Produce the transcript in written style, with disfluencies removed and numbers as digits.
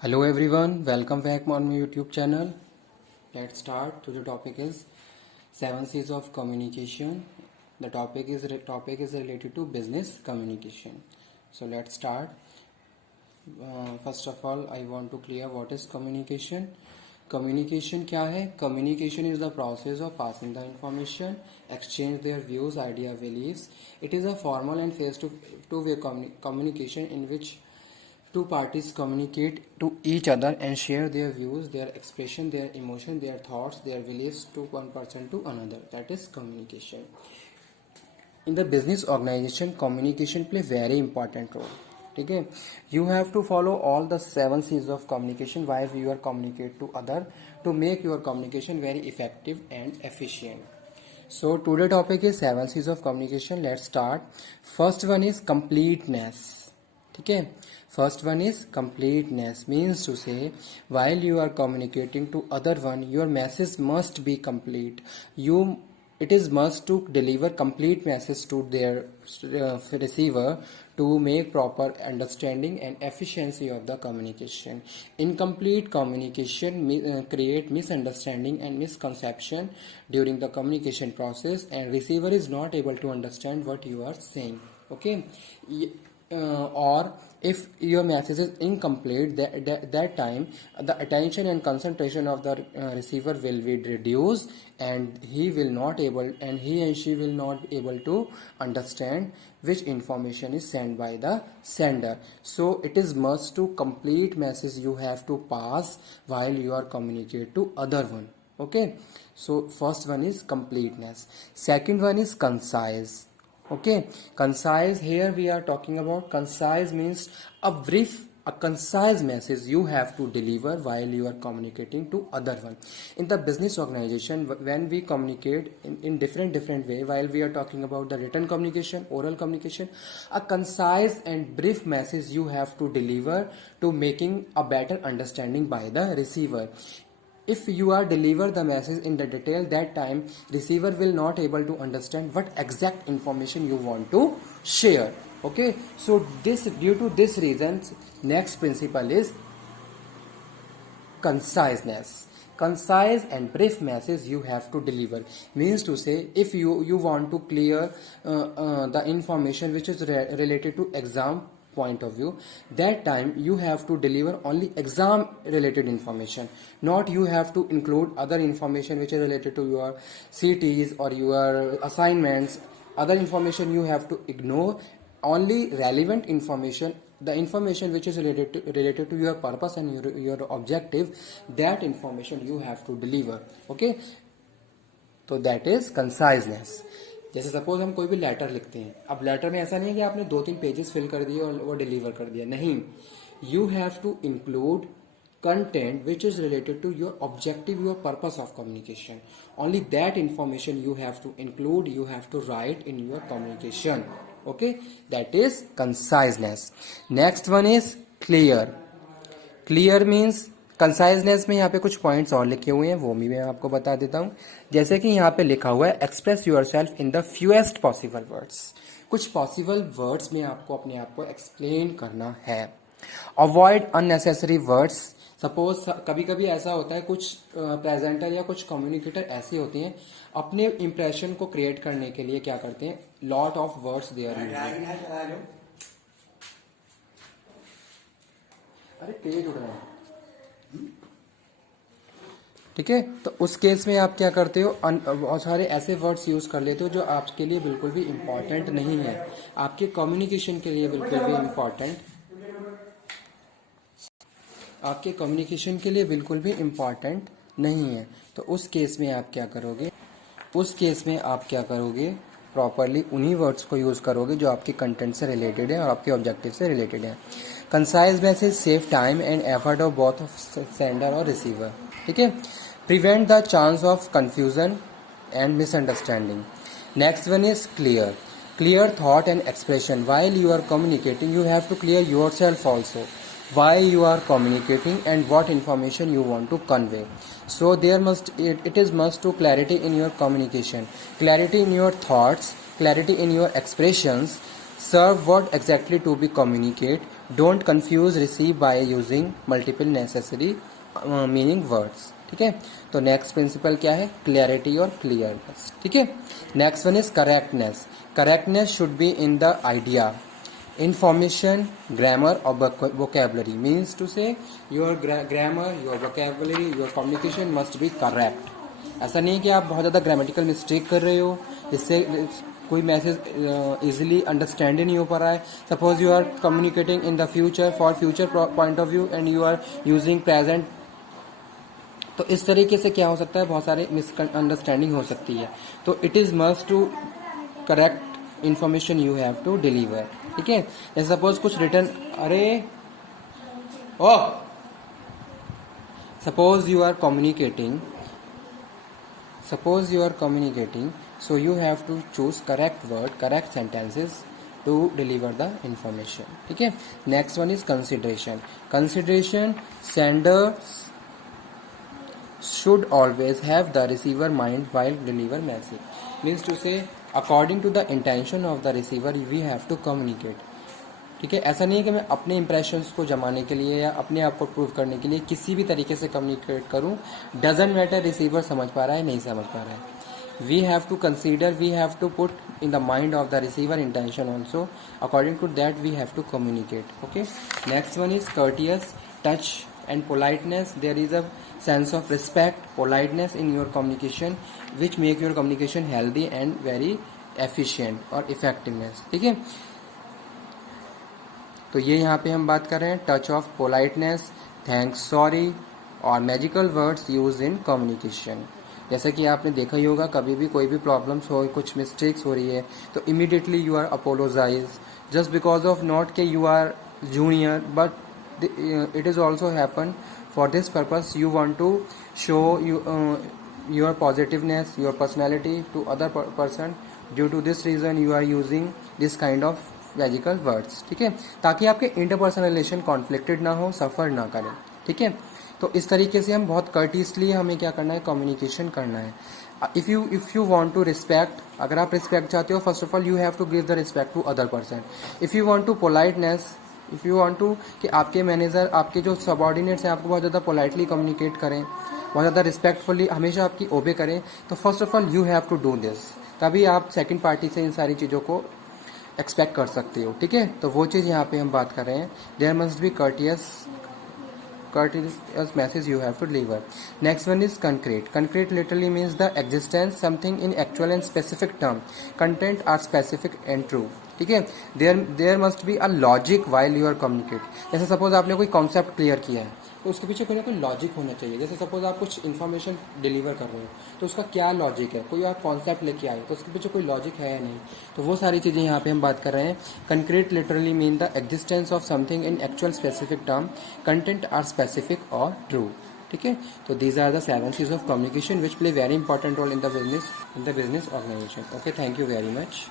Hello everyone, welcome back on my YouTube channel. Let's start. Today topic is 7 C's of communication. The topic is related to business communication. So let's start. First of all, I want to clear what is communication. Communication क्या है? Communication is the process of passing the information, exchange their views, idea, beliefs. It is a formal and face-to-way communication in which two parties communicate to each other and share their views, their expression, their emotion, their thoughts, their beliefs to one person to another. That is communication. In the business organization, communication play very important role. ठीक है, you have to follow all the 7 C's of communication while you are communicate to other to make your communication very effective and efficient. So today topic is 7 C's of communication. Let's start. First one is completeness. ठीक है, first one is completeness, means to say while you are communicating to other one, your message must be complete. It is must to deliver complete message to their receiver to make proper understanding and efficiency of the communication. Incomplete communication create misunderstanding and misconception during the communication process, and receiver is not able to understand what you are saying. Okay, or if your message is incomplete, that time the attention and concentration of the receiver will be reduced, and he and she will not be able to understand which information is sent by the sender. So it is must to complete message you have to pass while you are communicate to other one. Okay, so first one is completeness. Second one is concise. Okay, concise, here we are talking about concise means a concise message you have to deliver while you are communicating to other one. In the business organization, when we communicate in different way, while we are talking about the written communication, oral communication, a concise and brief message you have to deliver to making a better understanding by the receiver. If you are deliver the message in the detail, that time receiver will not able to understand what exact information you want to share. Okay, so due to this reasons, next principle is conciseness. Concise and brief message you have to deliver, means to say if you want to clear the information which is related to exam point of view, that time you have to deliver only exam related information, not you have to include other information which is related to your CTs or your assignments. Other information you have to ignore, only relevant information, the information which is related to your purpose and your objective, that information you have to deliver. Okay, so that is conciseness. जैसे suppose हम कोई भी letter लिखते हैं, अब letter में ऐसा नहीं है कि आपने 2-3 पेजेस फिल कर दिए और वो डिलीवर कर दिया, नहीं. You have to include content which is related to your objective, your purpose of communication. Only that information you have to include, you have to write in your communication. Okay, that is conciseness. Next one is clear. Clear means conciseness में यहाँ पे कुछ points और लिखे हुए हैं, वो भी मैं आपको बता देता हूँ. जैसे कि यहाँ पे लिखा हुआ है express yourself in the fewest possible words. कुछ पॉसिबल वर्ड्स में आपको अपने आप को एक्सप्लेन करना है. Avoid unnecessary words. सपोज कभी कभी ऐसा होता है, कुछ प्रेजेंटर या कुछ कम्युनिकेटर ऐसी होती हैं, अपने इंप्रेशन को क्रिएट करने के लिए क्या करते हैं, lot of words they are using. अरे पेज उड़ रहा है. ठीक है, तो उस केस में आप क्या करते हो, बहुत सारे ऐसे वर्ड्स यूज कर लेते हो जो आपके लिए बिल्कुल भी इम्पोर्टेंट नहीं है, आपके कम्युनिकेशन के लिए बिल्कुल भी इम्पोर्टेंट, आपके कम्युनिकेशन के लिए बिल्कुल भी इम्पोर्टेंट नहीं है. तो उस केस में आप क्या करोगे, प्रॉपरली उन्हीं वर्ड्स को यूज करोगे जो आपके कंटेंट से रिलेटेड है और आपके ऑब्जेक्टिव से रिलेटेड है. Concise message save time and effort of both sender और रिसीवर. ठीक है, prevent the chance of confusion and misunderstanding. Next one is clear. Clear thought and expression. While you are communicating, you have to clear yourself also. Why you are communicating and what information you want to convey. So it is must to clarity in your communication, clarity in your thoughts, clarity in your expressions. Serve what exactly to be communicate. Don't confuse receive by using multiple necessary meaning words. ठीक है, तो next principle क्या है? Clarity और clearness. ठीक है, next one is correctness. Correctness should be in the idea, information, grammar or vocabulary. Means to say your grammar, your vocabulary, your communication must be correct. ऐसा नहीं है कि आप बहुत ज़्यादा ग्रामेटिकल मिस्टेक कर रहे हो, इससे कोई मैसेज इजीली अंडरस्टैंड ही नहीं हो पा रहा है। Suppose you are communicating in the future for future point of view and you are using present, तो इस तरीके से क्या हो सकता है, बहुत सारे मिसअंडरस्टैंडिंग हो सकती है। तो it is must to correct information you have to deliver. ठीक है, जैसे सपोज कुछ रिटर्न, अरे ओ suppose you are communicating, so you have to choose correct word, correct sentences to deliver the information. ठीक है, next one is consideration. Sender should always have the receiver mind while deliver message. Means to say according to the intention of the receiver we have to communicate. ठीक है, ऐसा नहीं है कि मैं अपने इंप्रेशंस को जमाने के लिए या अपने आप को प्रूव करने के लिए किसी भी तरीके से कम्युनिकेट करूं। डजंट मैटर रिसीवर समझ पा रहा है नहीं समझ पा रहा है। We have to consider, we have to put in the mind of the receiver intention also, according to that we have to communicate. Okay, next one is courteous touch and politeness. There is a sense of respect, politeness in your communication which make your communication healthy and very efficient or effectiveness. ठीक है, तो ये यहाँ पे हम बात कर रहे हैं touch of politeness, thanks, sorry और magical words use in communication. जैसे कि आपने देखा ही होगा, कभी भी कोई भी प्रॉब्लम्स हो, कुछ मिस्टेक्स हो रही है तो immediately you are apologise just because of not के you are junior, but it is also happen for this purpose you want to show your positiveness, your personality to other person. Due to this reason you are using this kind of magical words. ठीक है, ताकि आपके interpersonal relation conflicted ना हो, सफ़र ना करें। ठीक है, तो इस तरीके से हम बहुत कर्टियसली हमें क्या करना है, कम्युनिकेशन करना है। If you want to respect, अगर आप रिस्पेक्ट चाहते हो, first of all you have to give the respect to other person. If you want to politeness, if you want to कि आपके मैनेजर, आपके जो सबॉर्डिनेट्स हैं आपको बहुत ज़्यादा पोलाइटली कम्युनिकेट करें, बहुत ज़्यादा रिस्पेक्टफुली हमेशा आपकी ओबे करें, तो first of all you have to do this. तभी आप सेकंड पार्टी से इन सारी चीज़ों को एक्सपेक्ट कर सकते हो। ठीक है, तो वो चीज़ यहाँ पे हम बात कर रहे हैं। There must be courteous message you have to deliver. Next one is concrete. Concrete literally means the existence something in actual and specific term. Content are specific and true. ठीक है, there must be a logic while you are communicate. जैसे suppose आपने कोई concept clear किया है तो उसके पीछे कोई ना कोई लॉजिक होना चाहिए। जैसे सपोज आप कुछ इन्फॉर्मेशन डिलीवर कर रहे हो तो उसका क्या लॉजिक है, कोई आप कॉन्सेप्ट लेके आए तो उसके पीछे कोई लॉजिक है या नहीं, तो वो सारी चीज़ें यहाँ पे हम बात कर रहे हैं। Concrete literally mean the existence of something in actual specific term, content are specific और ट्रू। ठीक है, तो these are the 7 C's of communication which play very important role in the business organisation. Okay, thank you very much.